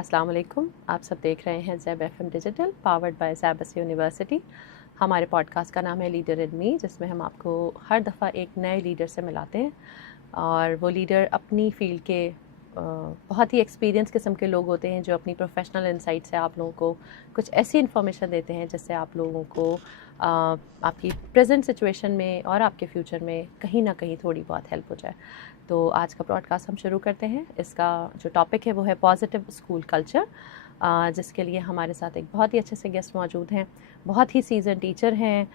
अस्सलाम वालेकुम। आप सब देख रहे हैं Zeb FM digital powered by Zeb's university. हमारे पॉडकास्ट का नाम है लीडर इन मी, जिसमें हम आपको हर दफ़ा एक नए लीडर से मिलाते हैं और वो लीडर अपनी फील्ड के बहुत ही एक्सपीरियंस किस्म के लोग होते हैं जो अपनी प्रोफेशनल इंसाइट से आप लोगों को कुछ ऐसी इन्फॉर्मेशन देते हैं जिससे आप लोगों को आपकी प्रेजेंट सिचुएशन में और आपके फ्यूचर में कहीं ना कहीं थोड़ी बहुत हेल्प हो जाए। तो आज का ब्रॉडकास्ट हम शुरू करते हैं। इसका जो टॉपिक है वो है पॉजिटिव स्कूल कल्चर, जिसके लिए हमारे साथ एक बहुत ही अच्छे से गेस्ट मौजूद हैं। बहुत ही सीजन टीचर हैं,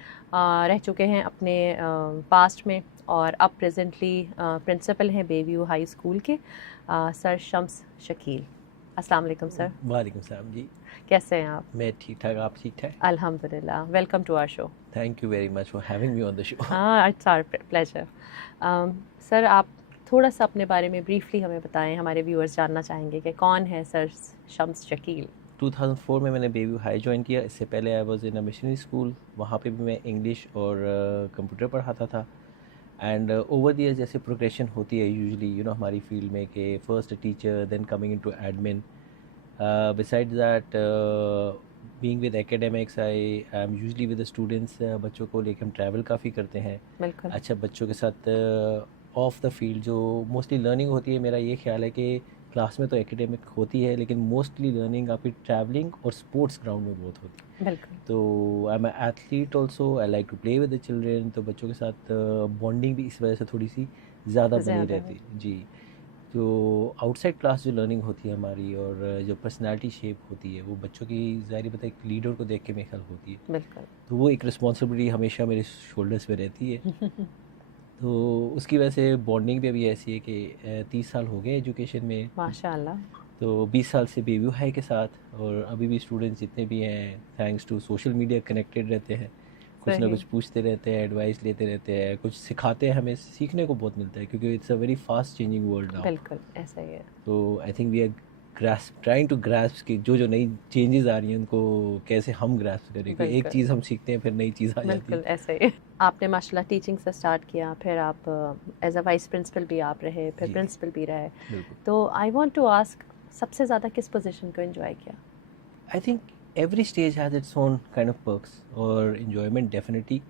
रह चुके हैं अपने पास्ट में और अब प्रेजेंटली प्रिंसिपल हैं बेव्यू हाई स्कूल के, सर शम्स शकील। अस्सलाम वालेकुम सर। वालेकुम सलाम जी। कैसे हैं आप? मैं ठीक ठाक, आप ठीक ठाक? अल्हम्दुलिल्लाह। Welcome to our show. Thank you very much for having me on the show. It's our pleasure. Sir, आप थोड़ा सा अपने बारे में ब्रीफली हमें बताएं, हमारे व्यूअर्स जानना चाहेंगे कि कौन है सर शम्स शकील। 2004 में मैंने बेबी हाई ज्वाइन किया। इससे पहले I was in a missionary school, वहाँ पे भी मैं इंग्लिश और कंप्यूटर पढ़ाता था। एंड ओवर द ईयर जैसे प्रोग्रेशन होती है यूजुअली हमारी फील्ड में कि first teacher then coming into admin. Beside that being with academics I am usually with the students. बच्चों को लेकर हम ट्रैवल काफ़ी करते हैं। बिल्कुल। अच्छा, बच्चों के साथ ऑफ द फील्ड जो मोस्टली लर्निंग होती है, मेरा ये ख्याल है कि क्लास में तो एकेडमिक होती है लेकिन मोस्टली लर्निंग आपकी ट्रैवलिंग और स्पोर्ट्स ग्राउंड में बहुत होती है। बिल्कुल। तो I am athlete also, I like to play with the children. तो बच्चों के साथ बॉन्डिंग भी इस वजह से थोड़ी सी ज़्यादा बनी ज़्यादा रहती है। है जी। तो आउटसाइड क्लास जो लर्निंग होती है हमारी और जो पर्सनालिटी शेप होती है वो बच्चों की ज़ाहिर बात है एक लीडर को देख के मेरे ख्याल होती है। बिल्कुल। तो वो एक रिस्पॉन्सिबिलिटी हमेशा मेरे शोल्डर्स पे रहती है। तो उसकी वजह से बॉन्डिंग भी अभी ऐसी है कि 30 साल हो गए एजुकेशन में। माशाल्लाह। तो 20 साल से बेबी हाई के साथ, और अभी भी स्टूडेंट्स जितने भी हैं thanks to social media connected रहते हैं। कुछ ना सही। कुछ पूछते रहते हैं, एडवाइस लेते रहते हैं, कुछ सिखाते हैं, हमें सीखने को बहुत मिलता है क्योंकि it's a very fast changing world now. बिल्कुल ऐसा ही है। तो I think we are grasp trying to grasp कि जो जो नई चेंजेस आ रही हैं उनको कैसे हम ग्रास्प करें, क्योंकि एक बिल्कुल। चीज़ हम सीखते हैं फिर नई चीज़ आ जाती है। बिल्कुल ऐसा ही है। आपने माशाल्लाह टीचिंग से स्टार्ट किया, फिर आप एज अ वाइस प्रिंसिपल भी आप रहे, फिर जी प्रिंसिपल भी रहे। बिल्कुल। तो आई वांट टू आस्क, सबसे ज़्यादा किस पोजीशन को एंजॉय किया? I think every stage has its own kind of perks और enjoyment definitely.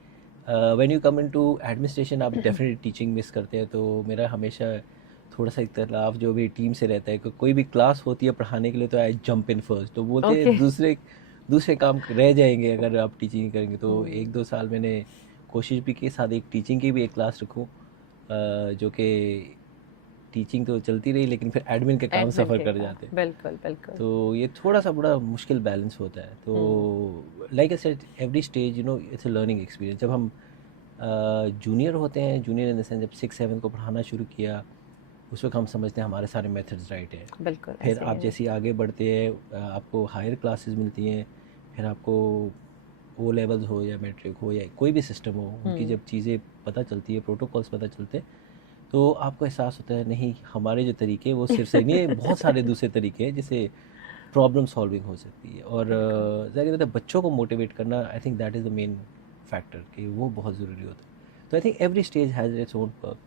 When you come into administration आप डेफिनेटली टीचिंग मिस करते हैं। तो मेरा हमेशा थोड़ा सा इख्तलाफ जो भी टीम से रहता है कि कोई भी क्लास होती है पढ़ाने के लिए तो आई जंप इन फर्स्ट, तो बोलते हैं ओके। दूसरे दूसरे काम रह जाएंगे अगर आप टीचिंग नहीं करेंगे। तो हम्म। 1-2 साल मैंने कोशिश भी की साथ एक टीचिंग की भी एक क्लास रखूँ, जो कि टीचिंग तो चलती रही लेकिन फिर एडमिन के काम एडमिन सफ़र के कर का। जाते। बिल्कुल बिल्कुल। तो ये थोड़ा सा बड़ा मुश्किल बैलेंस होता है। तो like I said every stage it's a learning experience. जब हम जूनियर होते हैं, जूनियर इन द सेंस जब 6-7 को पढ़ाना शुरू किया, उस वक्त हम समझते हैं हमारे सारे मेथड्स राइट हैं। बिल्कुल फिर ऐसे ही आप है। जैसे ही आगे बढ़ते हैं आपको हायर क्लासेस मिलती हैं, फिर आपको ओ लेवल्स हो या मैट्रिक हो या कोई भी सिस्टम हो, उनकी जब चीज़ें पता चलती है, प्रोटोकॉल्स पता चलते हैं, तो आपको एहसास होता है नहीं हमारे जो तरीके हैं वो सिर्फ सही नहीं है, बहुत सारे दूसरे तरीके हैं जिससे प्रॉब्लम सॉल्विंग हो सकती है। और बिल्कुल। ज़ाहिर बात है बच्चों को मोटिवेट करना I think that is the main factor कि वो बहुत ज़रूरी होता है। तो I think every stage has its own perk.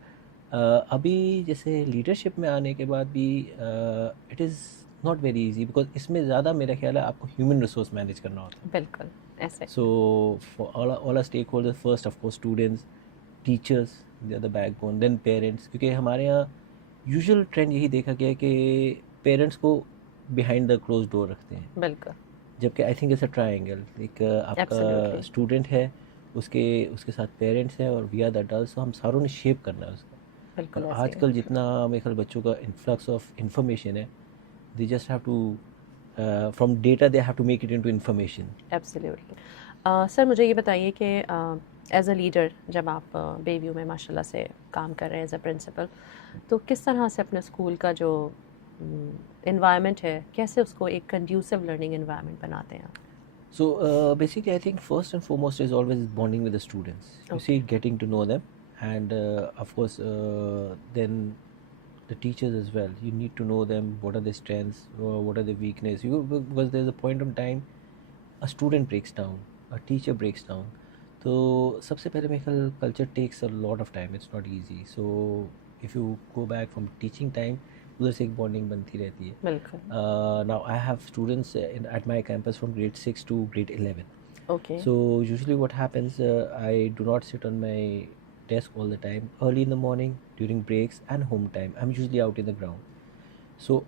अभी जैसे लीडरशिप में आने के बाद भी it is not very easy because इसमें ज़्यादा मेरा ख्याल है आपको ह्यूमन रिसोर्स मैनेज करना होता है। बिल्कुल ऐसे So for all our stakeholders, first of course students, teachers, they are the backbone, then parents, क्योंकि हमारे यहाँ यूजुअल ट्रेंड यही देखा गया है कि पेरेंट्स को बिहाइंड द क्लोज डोर रखते हैं, बिल्कुल। जबकि I think it's a triangle. एक आपका एब्सोल्युटली। स्टूडेंट है, उसके उसके साथ पेरेंट्स हैं और वी आर द अडल्ट्स, तो हम सारों ने शेप करना है उसका। बिल्कुल और ऐसे ही है। आजकल जितना मेरे ख्याल बच्चों का इन्फ्लक्स ऑफ इंफॉर्मेशन है, they just have to from data they have to make it into information. Absolutely. Sir, मुझे ये बताइए कि एज अ लीडर जब आप बेव्यू में माशाल्लाह से काम कर रहे हैं एज अ प्रिंसिपल, तो किस तरह से अपने स्कूल का जो इन्वायरमेंट है, कैसे उसको एक कंड्यूसिव लर्निंग इन्वायरमेंट बनाते हैं आप? So basically, I think first and foremost is always bonding with the students. You see, okay. getting to know them, and of course, then the teachers as well. You need to know them. What are their strengths? What are their weakness? Because there's a point of time a student breaks down, a teacher breaks down. तो सबसे पहले मेरे ख्याल culture takes a lot of time. It's not easy. So if you go back from teaching time, उधर से एक बॉन्डिंग बनती रहती है. बिल्कुल. Now I have students at my campus from grade 6 to grade 11. Okay. So usually what happens, I do not sit on my desk all the time. Early in the morning, during breaks and home time, I'm usually out in the ground. So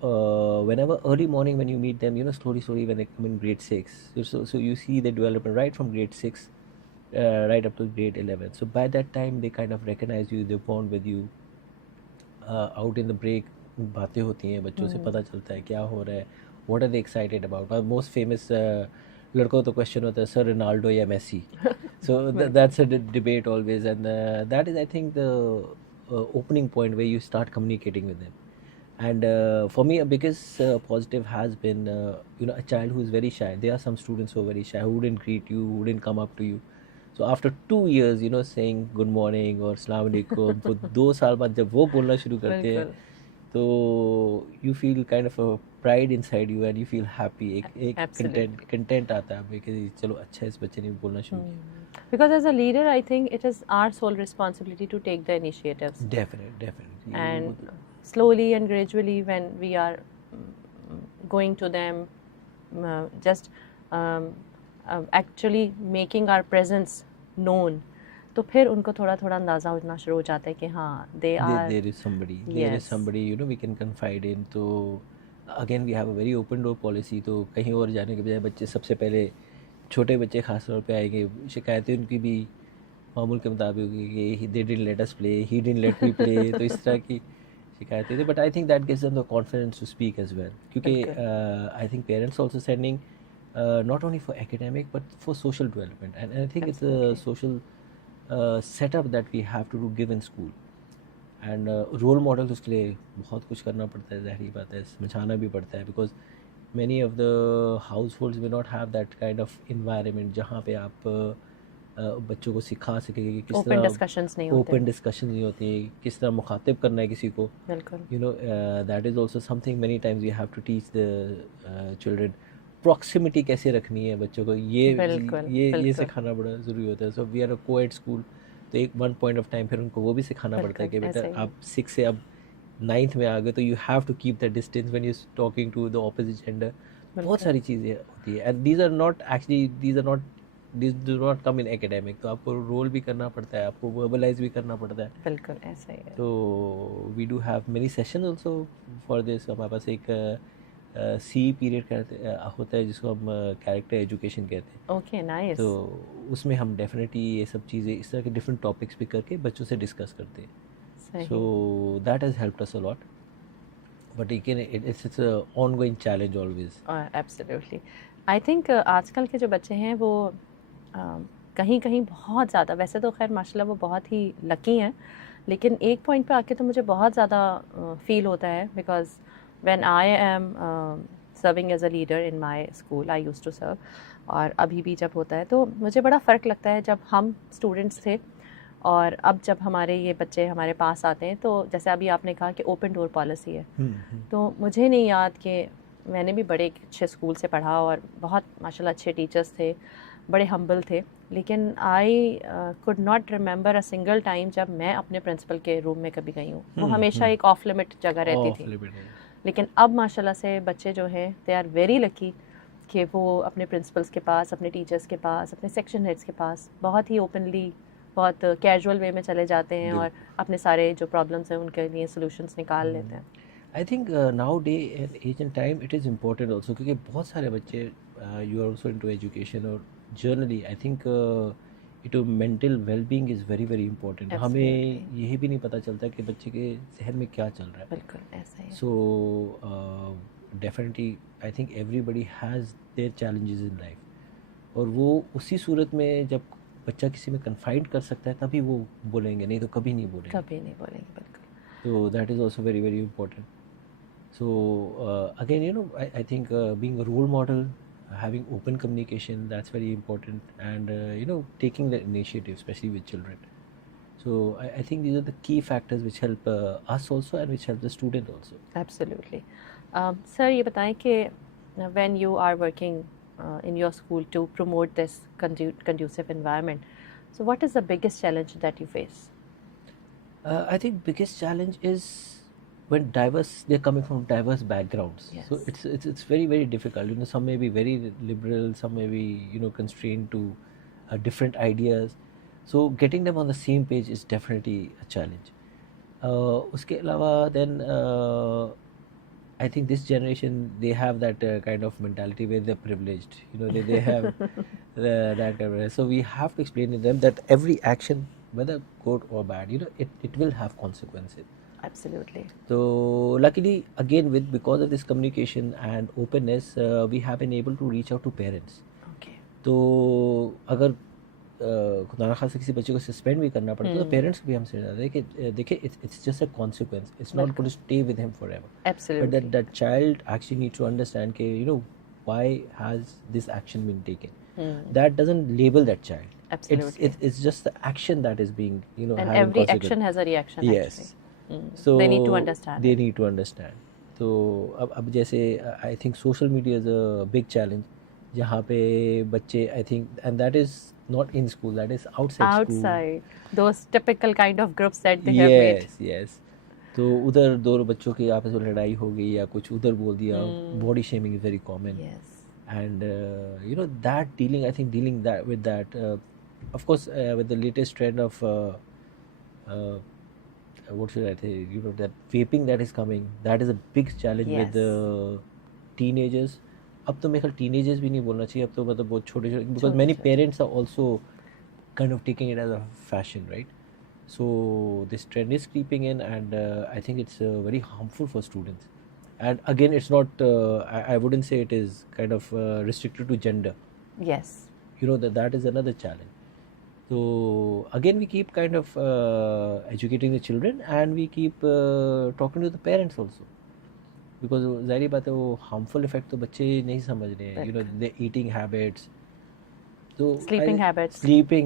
whenever early morning when you meet them, slowly when they come in grade 6, so you see the development right from grade 6 right up to grade 11. So by that time they kind of recognize you, they bond with you. Out in the break बातें होती हैं, बच्चों से पता चलता है क्या हो रहा है, what are they excited about. Our most famous लड़कों तो क्वेश्चन होता है सर रोनाल्डो या Messi. So that's a debate always, and that is I think the opening point where you start communicating with them. And for me a biggest positive has been a child who is very shy. There are some students who are very shy, who wouldn't greet you, who wouldn't come up to you. So after 2 years saying good morning or अस्सलाम वालेकुम, तो 2 साल बाद जब वो बोलना शुरू करते हैं तो you feel kind of a pride inside you and you feel happy. एक content आता है हमें कि चलो अच्छा इस बच्चे ने बोलना शुरू किया. Because as a leader I think it is our sole responsibility to take the initiatives. Definitely. And slowly and gradually when we are going to them, just actually making our presence known, तो फिर उनको थोड़ा थोड़ा अंदाज़ा होना शुरू हो जाता है कि हाँ there is somebody we can confide in. तो again we have a very open door policy. तो कहीं और जाने के बजाय बच्चे सबसे पहले छोटे बच्चे खास तौर पे आएंगे, शिकायतें उनकी भी मामूल के मुताबिक होगी कि they didn't let us play, he didn't let me play. तो इस तरह की शिकायतें थी. But I think that gives them the confidence to speak as well, क्योंकि I think parents also sending not only for academic but for social development, and I think it's a social setup that we have to give in school. And role model उसके लिए बहुत कुछ करना पड़ता है, ज़ाहिर बात है, समझाना भी पड़ता है, because many of the households may not have that kind of environment जहाँ पे आप बच्चों को सिखा सकेंगे कि किस तरह ओपन डिस्कशंस नहीं होते, किस तरह मुखातिब करना है किसी को. That is also something many times you have to teach the children. Proximity कैसे रखनी है बच्चों को, ये सिखाना बड़ा ज़रूरी होता है. So we are a coed school, तो एक वन पॉइंट ऑफ टाइम फिर उनको वो भी सिखाना पड़ता है कि बेटा आप 6 से अब 9th में आ गए तो you have to keep the distance when you talking to the opposite gender. बहुत सारी चीज़ें होती है, and these do not come in academic. तो आपको रोल भी करना पड़ता है, आपको वर्बलाइज भी करना पड़ता है. बिल्कुल ऐसा ही है. तो we do have many session also for this. हमारे पास एक सी पीरियड होता है जिसको हम कैरेक्टर एजुकेशन कहते हैं. Okay, nice. तो उसमें हम डेफिनेटली ये सब चीज़ें इस तरह के डिफरेंट टॉपिक्स पे करके बच्चों से डिस्कस करते हैं. So that has helped us a lot. But again it's a ongoing challenge always. Absolutely. I think आजकल के जो बच्चे हैं वो कहीं कहीं बहुत ज़्यादा, वैसे तो खैर माशाल्लाह वो बहुत ही लकी हैं, लेकिन एक पॉइंट पे आके तो मुझे बहुत ज़्यादा फील होता है. Because when I am serving as a leader in my school, I used to serve, और अभी भी जब होता है तो मुझे बड़ा फ़र्क लगता है जब हम स्टूडेंट्स थे और अब जब हमारे ये बच्चे हमारे पास आते हैं. तो जैसे अभी आपने कहा कि ओपन डोर पॉलिसी है, तो मुझे नहीं याद कि मैंने भी बड़े अच्छे स्कूल से पढ़ा और बहुत माशाल्लाह अच्छे टीचर्स थे, बड़े हम्बल थे, लेकिन I could not remember a single time जब मैं अपने प्रिंसिपल के रूम में कभी गई हूँ. वो हमेशा एक ऑफ लिमिट जगह रहती थी. लेकिन अब माशाल्लाह से बच्चे जो हैं दे आर वेरी लकी कि वो अपने प्रिंसिपल्स के पास, अपने टीचर्स के पास, अपने सेक्शन हेड्स के पास बहुत ही ओपनली, बहुत कैजुअल वे में चले जाते हैं और अपने सारे जो प्रॉब्लम्स हैं उनके लिए सॉल्यूशंस निकाल लेते हैं. I think now day age and time it is important also, क्योंकि बहुत सारे बच्चे you are also into education, और generally I think it mental wellbeing is very very important. हमें यही भी नहीं पता चलता कि बच्चे के जहन में क्या चल रहा है. बिल्कुल ऐसा ही. So definitely I think everybody has their challenges in life, और वो उसी सूरत में जब बच्चा किसी में कन्फाइड कर सकता है तभी वो बोलेंगे, नहीं तो कभी नहीं बोलेंगे. बिल्कुल. So that is also very very important. So again I think being a role model, having open communication, that's very important, and taking the initiative, especially with children. So I think these are the key factors which help us also and which help the student also. Absolutely. Sir, ये बताएं कि when you are working in your school to promote this conducive environment, so what is the biggest challenge that you face? I think biggest challenge is when diverse, they're coming from diverse backgrounds. So Yes. it's very, very difficult. Some may be very liberal, some may be constrained to different ideas. So getting them on the same page is definitely a challenge. उसके अलावा then I think this generation, they have that kind of mentality where they're privileged. They have that kind of. So we have to explain to them that every action, whether good or bad, it will have consequences. Absolutely. So luckily, again, because of this communication and openness, we have been able to reach out to parents. Okay. तो अगर खुदा ना खास्ता किसी बच्चे को सस्पेंड भी करना पड़ता है तो पेरेंट्स भी हमसे जाते हैं कि देखिए it's just a consequence, it's not going to stay with him forever. Absolutely. But that child actually needs to understand कि why has this action been taken. That doesn't label that child. Absolutely. It's just the action that is being And having every consequence. action has a reaction. Yes. Actually. So they need to understand. They need to understand. तो अब जैसे I think social media is a big challenge, जहाँ पे बच्चे I think, and that is not in school, that is outside school. Outside those typical kind of groups that they have made. Yes. तो उधर दो बच्चों की आपस में लड़ाई हो गई या कुछ उधर बोल दिया. Body shaming is very common. Yes. And that dealing with that, of course, with the latest trend of what should I say, that vaping that is coming, that is a big challenge with the teenagers. अब तो मेरे ख्याल teenagers भी नहीं बोलना चाहिए, अब तो मतलब बहुत छोटे छोटे, because many parents are also kind of taking it as a fashion, right? So this trend is creeping in, and I think it's very harmful for students. And again, it's not, I wouldn't say it is kind of restricted to gender. Yes. That is another challenge. So again, we keep kind of educating the children, and we keep talking to the parents also. Because ज़ाहिर बात है वो harmful effect तो बच्चे नहीं समझ रहे हैं. The eating habits, so sleeping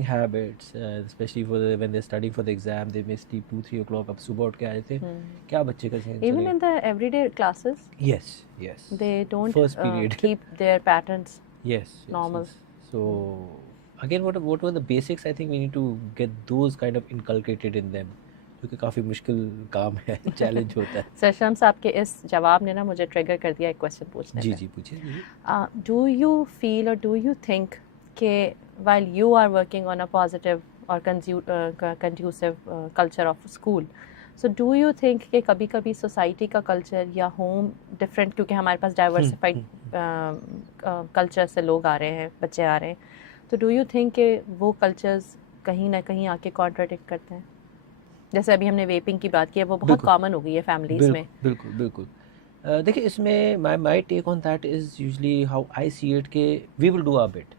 habits, especially when they're studying for the exam, they may sleep 2-3 o'clock. अब सुबह उठ के आए थे, क्या बच्चे का चलेगा? Even in the everyday classes. Yes. They don't keep their patterns. Yes. Normal. So again, what were the basics? I think we need to get those kind of inculcated in them. क्योंकि काफ़ी मुश्किल काम है, चैलेंज होता है. सर शम्स, आपके इस जवाब ने ना मुझे ट्रिगर कर दिया एक क्वेश्चन पूछने पे. जी पूछिए. डू यू फील और डू यू थिंक कि while you are working on a positive or conducive culture of school, so do you think कि कभी कभी सोसाइटी का कल्चर या होम डिफरेंट, क्योंकि हमारे पास डाइवर्सिफाइड कल्चर से लोग आ रहे हैं, बच्चे आ रहे हैं, तो डू यू थिंक कि वो कल्चर्स कहीं ना कहीं आके कॉन्ट्राडिक्ट करते हैं? जैसे अभी हमने वेपिंग की बात की है, वो बहुत कॉमन हो गई है फैमिलीज में. बिल्कुल. देखिए, इसमें my take on that is usually how I see it के we will do our bit.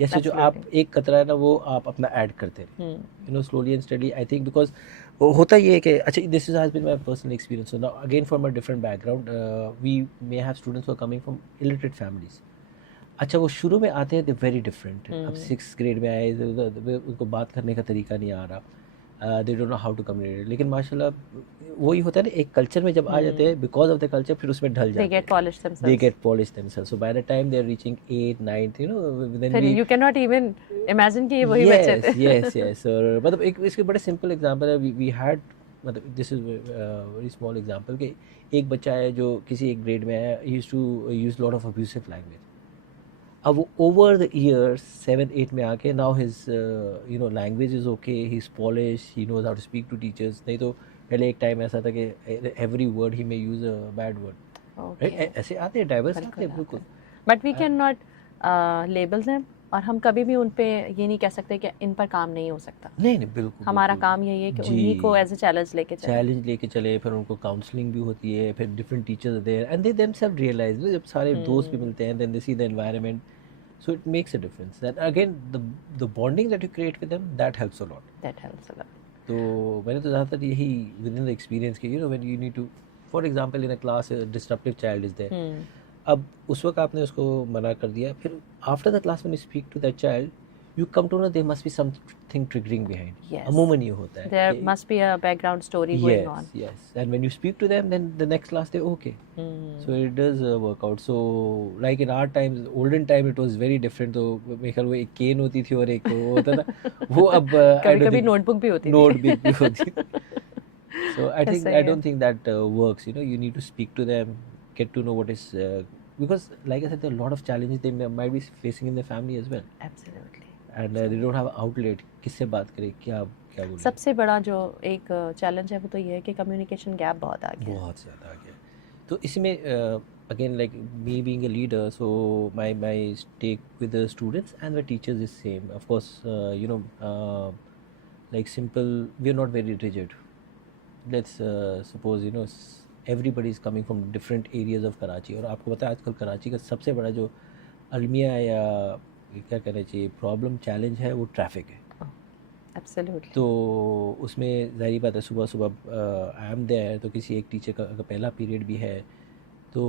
जैसे जो आप एक कतरा है ना, वो आप अपना ऐड करते हैं, slowly and study. I think because होता ये है कि अच्छा, this is has been my personal experience. Now again from a different background, we may have students who are coming from illiterate families. अच्छा, वो शुरू में आते हैं, दे वेरी डिफरेंट. अब 6th ग्रेड में आए, उनको बात करने का तरीका नहीं आ रहा, they don't know how to communicate. लेकिन माशाल्लाह वही होता है ना, एक कल्चर में जब आ जाते हैं, बिकॉज ऑफ द कल्चर, फिर उसमें ढल जाते हैं. They get polished themselves. So by the time they are reaching 8th, 9th, then you cannot even imagine कि ये वही बच्चे थे. Yes. और मतलब एक इसके बड़े सिंपल एग्जांपल है. We had, मतलब this is very small example, कि एक बच्चा है जो किसी एक ग्रेड में है, he used to use lot of abusive language. अब वो over the years 7th 8th में आके now his language is okay, he is polish, he knows how to speak to teachers. नहीं तो पहले एक टाइम ऐसा था कि every word he may use a bad word. Right, ऐसे आते हैं, डाइवर्स आते हैं. बिल्कुल. But we can not label them, और हम कभी भी उन पे ये नहीं कह सकते कि इन पर काम नहीं हो सकता. नहीं बिल्कुल. हमारा काम यही है कि उन्हीं को एज अ चैलेंज लेके चले. फिर उनको काउंसलिंग भी होती है, फिर different teachers there, and they themselves realise, जब सारे दोस्त भी मिलते हैं, then they see the environment, so it makes a difference. That again, the bonding that you create with them, that helps a lot. तो मैंने तो ज़्यादातर यही within the experience कि when you need to, for example in a class a disruptive child is there. अब उस वक्त आपने उसको मना कर दिया, फिर after the class when you speak to that child, you come to know there must be something triggering behind. Yes. अमूमन ये होता है. There must be a background story going on. Yes. And when you speak to them, then the next class they're okay. So it does work out. So like in our times, olden time, it was very different. तो मेरे ख्याल वो एक केन होती थी और एक वो होता था. वो अब कभी-कभी नोटबुक भी होती थी. So I think सही I है. don't think that works. You need to speak to them, get to know what is because, like I said, there are a lot of challenges they might be facing in their family as well, Absolutely. and they don't have outlet. किससे बात करें, क्या क्या बोले? सबसे बड़ा जो एक चैलेंज है वो तो ये है कि कम्युनिकेशन गैप बहुत आ गया है. बहुत ज़्यादा आ गया. तो इसमें again, like me being a leader, so my take with the students and the teachers is same. Of course, like simple, we are not very rigid. Let's suppose everybody is coming from different areas of Karachi, और आपको पता है आजकल कराची का सबसे बड़ा जो अलमिया या क्या कहना चाहिए प्रॉब्लम चैलेंज है वो ट्रैफिक है. Absolutely. तो उसमें ज़ाहिर बात है सुबह सुबह आई एम देयर, तो किसी एक टीचर का अगर पहला पीरियड भी है तो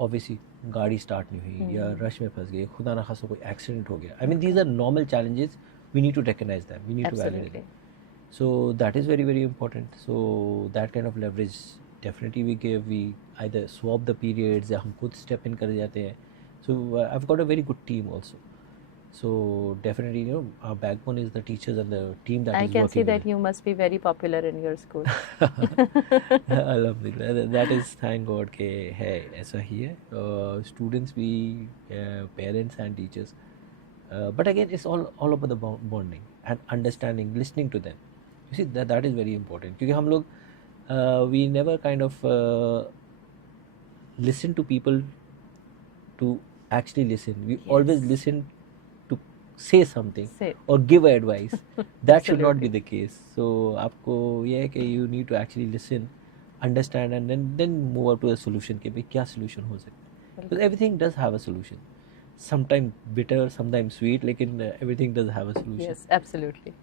ऑब्वियसली गाड़ी स्टार्ट नहीं हुई या रश में फंस गए, खुदा ना खासा कोई एक्सीडेंट हो गया. I mean these are normal challenges, we need to recognise them, we need to validate Absolutely. Them. So that is very very important. So that kind of leverage definitely we give. We either swap the periods या हम खुद step in कर जाते हैं. So I've got a very good team also. So definitely our backbone is the teachers and the team that I is can working see with that you must be very popular in your school. Alhamdulillah, that is thank God के है ऐसा ही है. Students भी parents and teachers. But again, it's all about the bonding and understanding, listening to them. You see that is very important क्योंकि हम लोग we never kind of listen to people to actually listen. We always listen to say something Say. or give advice. That should not be Absolutely. the case. So आपको ये है कि you need to actually listen, understand, and then move up to a solution कि भाई क्या solution हो सकता है. Because everything does have a solution. Sometimes bitter, sometimes sweet, लेकिन everything does have a solution. Yes, absolutely.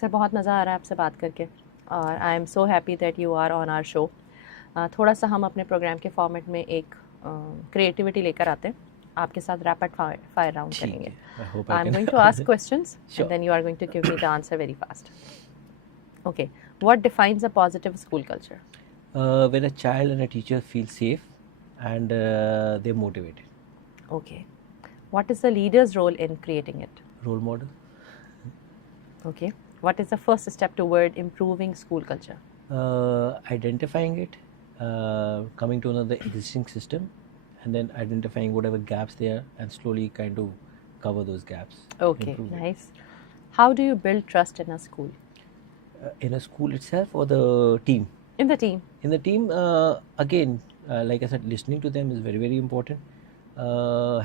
Sir बहुत मज़ा आ रहा है आपसे बात करके और I am so happy that you are on our show. थोड़ा सा हम अपने प्रोग्राम के फॉर्मेट में एक क्रिएटिविटी लेकर आते हैं. आपके साथ रैपिड फायर राउंड ठीक करेंगे. है. I hope I I am can. Going to ask questions Sure. And then you are going to give me the answer very fast. Okay, what defines a positive school culture? When a child and a teacher feel safe and they're motivated. Okay. What is the leader's role in creating it? Role model. Okay. What is the first step toward improving school culture? Identifying it, coming to another existing system, and then identifying whatever gaps there and slowly kind of cover those gaps. Okay, improve it. nice. How do you build trust in a school? In a school itself or the team? In the team. In the team, again, like I said, listening to them is very very important.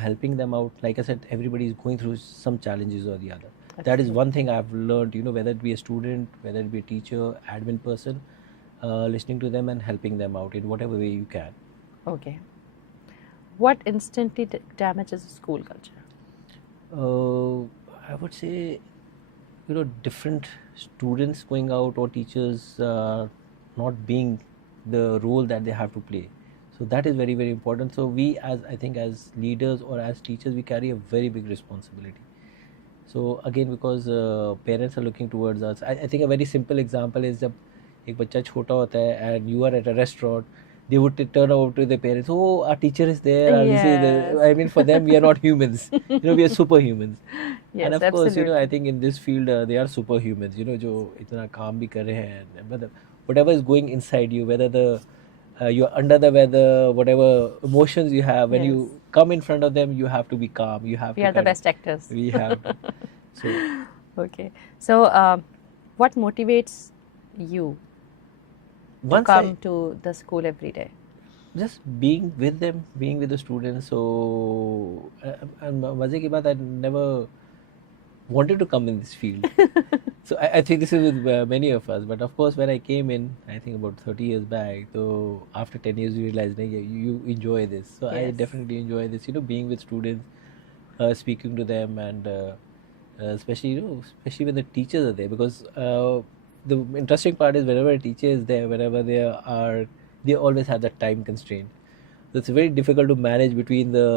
Helping them out, like I said, everybody is going through some challenges or the other. That is one thing I've learned, whether it be a student, whether it be a teacher, admin person, listening to them and helping them out in whatever way you can. Okay. What instantly damages a school culture? I would say, different students going out or teachers not being the role that they have to play. So that is very very important. So we as leaders or as teachers, we carry a very big responsibility. So again, because parents are looking towards us, I think a very simple example is जब एक बच्चा छोटा होता है and you are at a restaurant, they would turn over to their parents, oh our teacher is there, and this is Yes. I mean for them we are not humans, we are superhumans. Yes, And of course, absolutely. I think in this field they are superhumans, जो इतना काम भी कर रहे हैं, मतलब whatever is going inside you, whether the you're under the weather, whatever emotions you have, when you Yes. come in front of them, you have to be calm. You have We to are the kind of- best actors. We have to. So Okay. So, what motivates you to once come to the school every day? just being with them, being with the students. So and मजे की बात, I never wanted to come in this field. So I think this is with many of us. But of course, when I came in, I think about 30 years back, so after 10 years, you realize that you enjoy this. So I Yes. definitely enjoy this, being with students, speaking to them, and especially, especially when the teachers are there. Because the interesting part is whenever a teacher is there, whenever they always have that time constraint. So it's very difficult to manage between the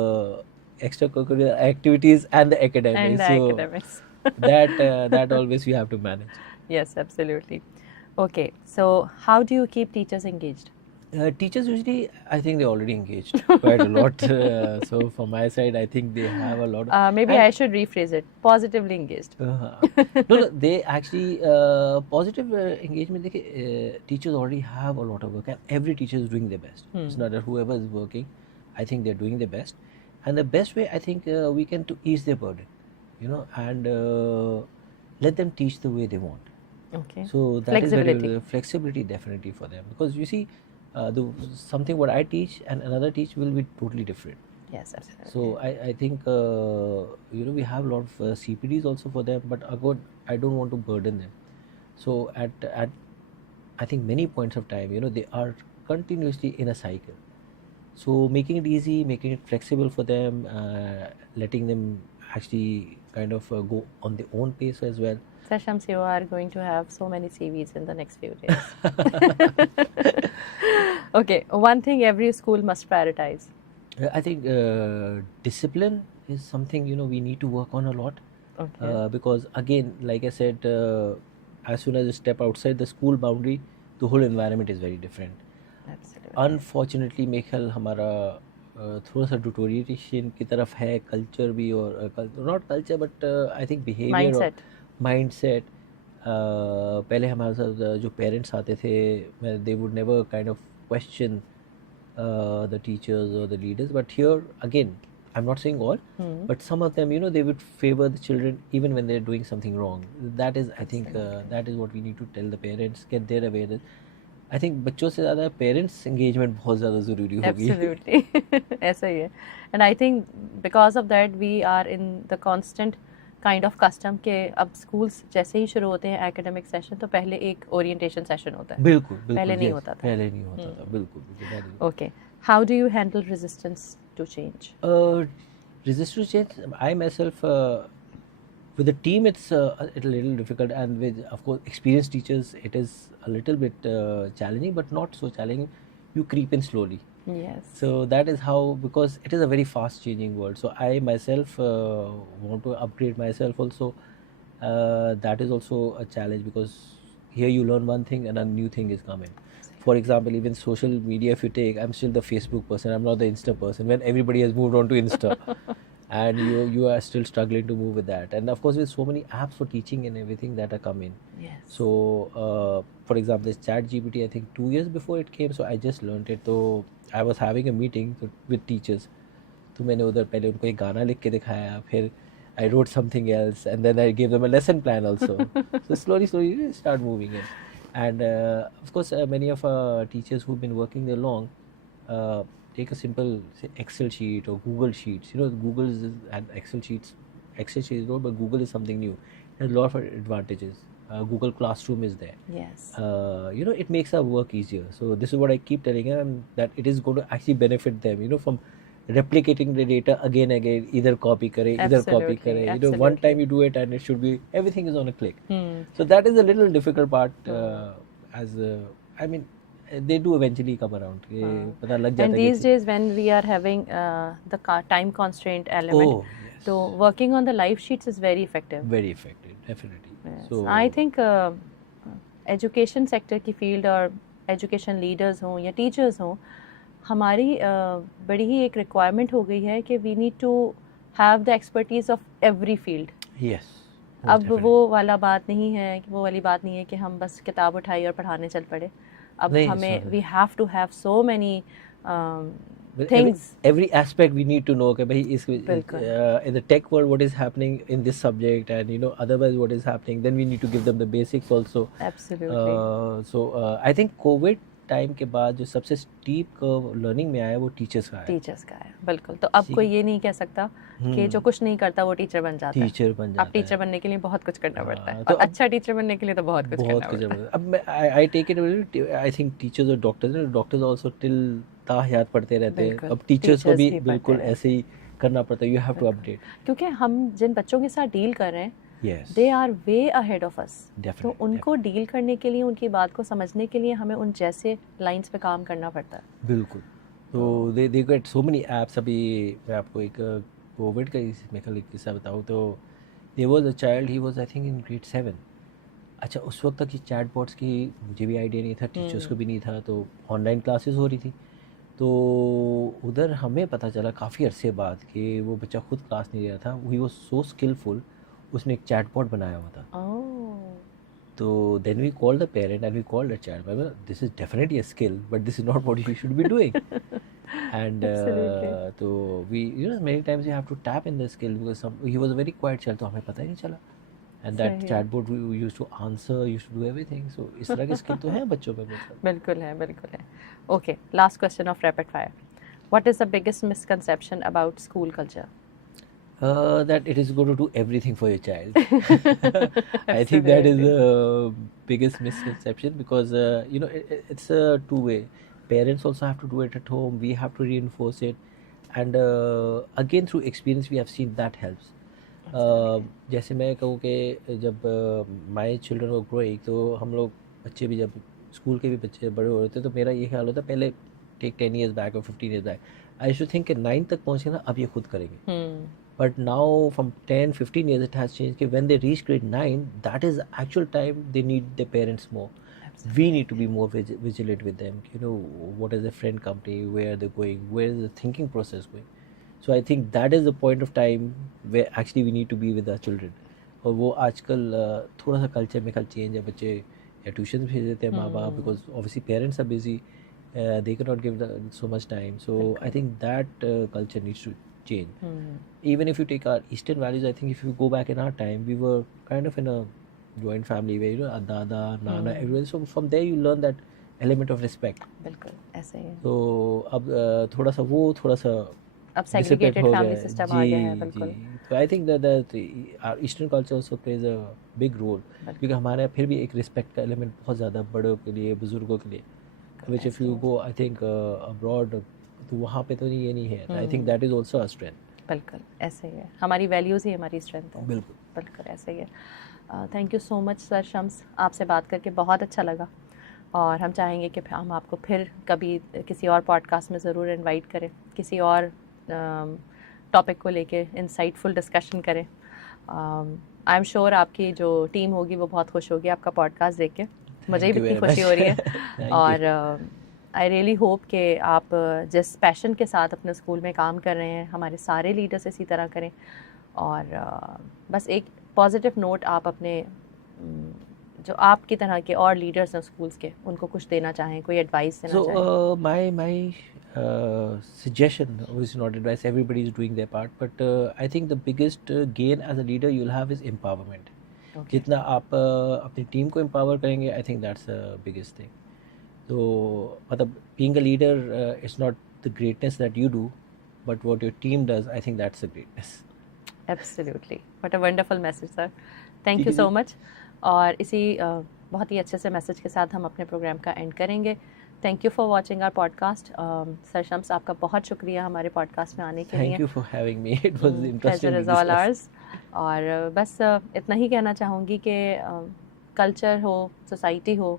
extracurricular activities and the academics. And the So academics. that always we have to manage. Yes, absolutely. Okay. So, how do you keep teachers engaged? Teachers usually, I think they're already engaged quite a lot. So from my side, I think they have a lot. Maybe And I should rephrase it. Positively engaged. no, they actually positive engagement. Teachers already have a lot of work, and every teacher is doing their best. It's not that whoever is working, I think they're doing their best, and the best way I think we can to ease their burden, and let them teach the way they want. Okay. So that is very Flexibility. flexibility definitely for them, because you see, something what I teach and another teach will be totally different. Yes, absolutely. So I think we have a lot of CPDs also for them, but again I don't want to burden them. So at I think many points of time, they are continuously in a cycle. So making it easy, making it flexible for them, letting them actually kind of go on their own pace as well. Shams, you are going to have so many CVs in the next few days. Okay, one thing every school must prioritize. I think discipline is something we need to work on a lot. Okay. Because again, like I said, as soon as you step outside the school boundary, the whole environment is very different. Absolutely. Unfortunately मेरे ख्याल हमारा थोड़ा सा डिटोरिएशन की तरफ है, कल्चर भी, और not culture but I think behaviour और माइंडसेट. पहले हमारे साथ जो पेरेंट्स आते थे, they would never kind of question the teachers or the leaders, but here again I'm not saying all, but some of them they would favor the children even when they're doing something wrong. That is, I think that is what we need to tell the parents, get their awareness. I think बच्चों से ज़्यादा parents engagement बहुत ज़्यादा ज़रूरी होगी. Absolutely. ऐसा ही है. And I think because of that we are in the constant kind of custom के अब schools जैसे ही शुरू होते हैं academic session तो पहले एक orientation session होता है. बिल्कुल पहले नहीं होता था. पहले नहीं होता था, बिल्कुल. Okay. How do you handle resistance to change? Resistance to change, I myself with the team it's a little difficult, and with of course experienced teachers it is a little bit challenging, but not so challenging. You creep in slowly. Yes. So that is how, because it is a very fast changing world. So I myself want to upgrade myself also. That is also a challenge, because here you learn one thing and a new thing is coming. For example, even social media, if you take, I'm still the Facebook person, I'm not the Insta person, when everybody has moved on to Insta. And you are still struggling to move with that. And of course with so many apps for teaching and everything that are coming. Yes. So for example, this ChatGPT, I think 2 years before it came, so I just learned it. So I was having a meeting with teachers, तो मैंने उधर पहले उनको एक गाना लिख के दिखाया, फिर I wrote something else, and then I gave them a lesson plan also. So slowly you start moving in. And of course many of our teachers who've been working there long, take a simple say Excel sheet or Google Sheets. Google and Excel sheets is not, but Google is something new. There's a lot of advantages. Google Classroom is there. Yes. It makes our work easier. So this is what I keep telling them, that it is going to actually benefit them. From replicating the data again, either copy kare, either copy kare. One time you do it and it should be, everything is on a click. So that is a little difficult part. I mean, they do eventually come around. And these days when we are having the time constraint element, so working on the live sheets is very effective. Very effective, definitely. Yes. So I think education sector की field और education leaders हों या teachers हों, हमारी बड़ी ही एक requirement हो गई है कि we need to have the expertise of every field. Yes. अब वो वाला बात नहीं है कि वो वाली बात नहीं है कि हम बस किताब उठाई और पढ़ाने चल पड़े. अब हमें we have to have so many things. Every aspect we need to know कि भाई in the tech world what is happening in this subject, and otherwise what is happening. Then we need to give them the basics also. Absolutely. So I think COVID time के बाद जो सबसे steep curve learning में आया वो टीचर्स का है. बिल्कुल. तो अब कोई ये नहीं कह सकता कि जो कुछ नहीं करता वो टीचर बन जाता है. अब टीचर बनने के लिए बहुत कुछ करना पड़ता है, और अच्छा टीचर बनने के लिए तो बहुत कुछ करना पड़ता है. अब I take it, I think teachers और डॉक्टर्स आल्सो टिल ताहयात पढ़ते रहते हैं. अब टीचर्स को भी बिल्कुल ऐसे ही करना पड़ता है. यू हैव टू अपडेट, क्योंकि हम जिन बच्चों के साथ डील कर रहे हैं, they are way ahead of us. तो उनको डील करने के लिए, उनकी बात को समझने के लिए हमें उन जैसे लाइंस पे काम करना पड़ता है. बिल्कुल. तो they get so many apps. अभी मैं आपको एक कोविड का एक किस्सा बताऊँ तो there was a child, he was I think in grade 7. अच्छा, उस वक्त तक ये चैटबॉट्स की मुझे भी आइडिया नहीं था, टीचर्स को हम्म। भी नहीं था, तो ऑनलाइन क्लासेस हो रही थी। तो उधर हमें पता चला काफ़ी अरसे बाद कि वो बच्चा खुद क्लास नहीं ले रहा था, ही वॉज सो स्किलफुल, उसने एक चैटबॉट बनाया हुआ था। ओह। तो then we call the parent and we call the child, this is definitely a skill but this is not what you should be doing. And absolutely. तो we, many times you have to tap in the skill because he was a very quiet child, तो हमें पता ही नहीं चला। And that सही है। chatbot we used to answer, used to do everything, so इस तरह के skill तो हैं बच्चों में मतलब। बिल्कुल है, बिल्कुल है। Okay, last question of rapid fire. What is the biggest misconception about school culture? That it is going to do everything for your child. I think that is the biggest misconception because it's a two-way. Parents also have to do it at home. We have to reinforce it, and again through experience we have seen that helps. जैसे मैं कहूँ कि जब my children were growing, तो हम लोग बच्चे भी जब स्कूल के भी बच्चे बड़े हो रहे थे, तो मेरा ये ख्याल होता पहले टेक 10 years बैक और 15 years back, I used to think कि 9 तक पहुँचे ना अब ये खुद करेंगे। But now from 10-15 years it has changed. When they reach grade 9, that is the actual time they need their parents more. We need to be more vigilant with them. What is their friend company, where they're going, where is the thinking process going. So I think that is the point of time where actually we need to be with our children. और वो आजकल थोड़ा सा कल्चर में कल चेंज है, बच्चे या ट्यूशन भेज देते हैं माँ बाप, because obviously parents are busy, they cannot give so much time. So I think that culture needs to change. Even if you take our Eastern values, I think if you go back in our time, we were kind of in a joint family where a dada, nana, everyone. So from there you learn that element of respect. बिल्कुल ऐसे ही है। तो अब थोड़ा सा वो थोड़ा सा अब dissipate सेग्रीगेटेड हो फैमिली गया है। सिस्टम आ गया है, जी बिल्कुल। जी, तो I think that our Eastern culture also plays a big role, क्योंकि हमारे यहाँ फिर भी एक रिस्पेक्ट का एलिमेंट बहुत ज़्यादा बड़ों के लिए, बुजुर्गों के लिए, which if you go I think abroad, तो वहाँ पे तो ये नहीं है। I think that is also a strength. बिल्कुल ऐसे ही है, हमारी वैल्यूज़ ही हमारी स्ट्रेंथ है। बिल्कुल बिल्कुल ऐसे ही है। Thank you so much sir Shams, आपसे बात करके बहुत अच्छा लगा, और हम चाहेंगे कि हम आपको फिर कभी किसी और पॉडकास्ट में ज़रूर इनवाइट करें, किसी और टॉपिक को लेके इंसाइटफुल डिस्कशन करें। आई एम श्योर आपकी जो टीम होगी वो बहुत खुश होगी आपका पॉडकास्ट देख के, मुझे भी इतनी खुशी हो रही है। और आई रियली होप कि आप जिस पैशन के साथ अपने स्कूल में काम कर रहे हैं, हमारे सारे लीडर्स इसी तरह करें, और बस एक पॉजिटिव नोट आप अपने जो आपकी तरह के और लीडर्स हैं स्कूल्स के, उनको कुछ देना चाहें, कोई एडवाइस देना चाहें। So my suggestion, obviously not advice, everybody is doing their part, but I think the biggest gain as a leader you'll have is empowerment. जितना आप अपनी टीम को empower करेंगे, I think that's the biggest thing. So मतलब being a leader, it's not the greatness that you do, but what your team does, I think that's the greatness. Absolutely, what a wonderful message sir. Thank you so much. और इसी बहुत ही अच्छे से मैसेज के साथ हम अपने प्रोग्राम का एंड करेंगे। Thank you for watching our podcast. Sir Shams, आपका बहुत शुक्रिया हमारे पॉडकास्ट में आने के लिए। Thank you for having me, it was interesting. Pleasure is all ours. और बस इतना ही कहना चाहूँगी कि कल्चर हो, सोसाइटी हो,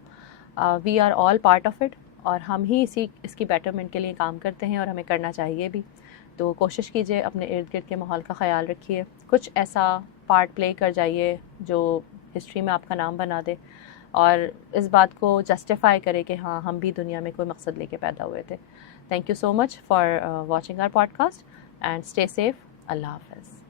we are all part of it, और हम ही इसकी बेटरमेंट के लिए काम करते हैं, और हमें करना चाहिए भी। तो कोशिश कीजिए अपने इर्द गिर्द के माहौल का ख्याल रखिए, कुछ ऐसा पार्ट प्ले कर जाइए जो हिस्ट्री में आपका नाम बना दे, और इस बात को जस्टिफाई करे कि हाँ, हम भी दुनिया में कोई मकसद लेके पैदा हुए थे। Thank you so much for watching our podcast, and stay safe. अल्लाह हाफ़िज़।